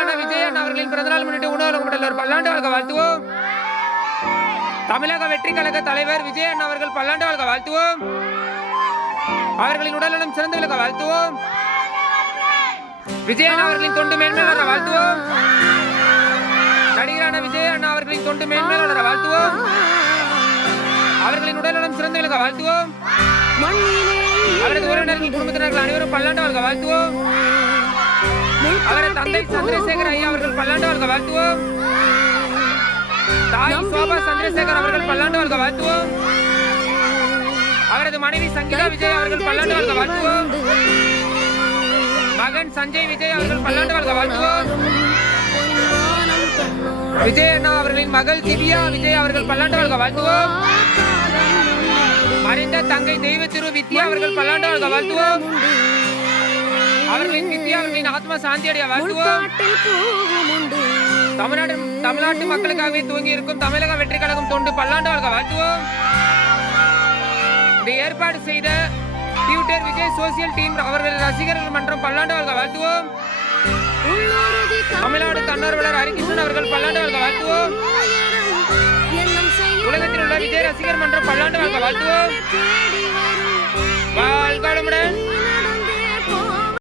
நடிகரான விஜயன் அவர்களின் பிறந்தநாள் முன்னிட்டு உணவு உடல் பல்லாண்டு வாழ்க வாழ்த்துவோம். தமிழக வெற்றி கழக தலைவர் விஜயன் அவர்கள் பல்லாண்டு வாழ்க வாழ்த்துவோம். அவர்களின் உடல்நலம் சிறந்து விளக்க வாழ்த்துவோம். விஜயன் அவர்களின் தொண்டு மேன்மேல் வளர வாழ்த்துவோம். நடிகரான விஜயன் அவர்களின் தொண்டு மேன்மேல் வளர வாழ்த்துவோம். அவர்களின் உடல்நலம் சிறந்து விளக்க வாழ்த்துவோம். அவரது உறவினர்கள் குடும்பத்தினர்கள் அனைவரும் பல்லாண்டு வாழ்க வாழ்த்துவோம். அவரது தந்தை சந்திரசேகர் ஐயா அவர்கள் பல்லாண்டு வாழ்க வாழ்த்துவோம். தாய் சோபா சந்திரசேகர் அவர்கள் பல்லாண்டு வாழ்க வாழ்த்துவோம். அவரது மனைவி சங்கீதா விஜய் அவர்கள் பல்லாண்டு வாழ்க வாழ்த்துவோம். மகன் சஞ்சய் விஜய் அவர்கள் பல்லாண்டு வாழ்க வாழ்த்துவோம். விஜய் அண்ணா அவர்களின் மகள் திவ்யா விஜய் அவர்கள் பல்லாண்டு வாழ்க வாழ்த்துவோம். மறைந்த தங்கை தெய்வ திரு வித்யா அவர்கள் பல்லாண்டு வாழ்க வாழ்த்துவோம். அவர்களின் வித்யா அவர்களின் ஆத்மா சாந்தி அடைய வாழ்த்துவோம். தமிழ்நாட்டு மக்களுக்காகவே துவங்கி இருக்கும் தமிழக வெற்றி கழகம் தொண்டு பல்லாண்டு வாழ்க வாழ்த்துவோம். இந்த ஏற்பாடு செய்த ட்விட்டர் விஜய் சோசியல் டீம் அவர்கள் ரசிகர்கள் மன்றம் பல்லாண்டு வாழ்க வாழ்த்துவோம். தமிழ்நாடு தன்னார்வலர் ஹரிகிருஷ்ணன் அவர்கள் பல்லாண்டு வாழ்க வாழ்த்துவோம். உலகத்தில் உள்ள விஜய் ரசிகர் மன்றம் பல்லாண்டு வாழ்க வாழ்த்துவோம். வாழ்க வளமுடன்.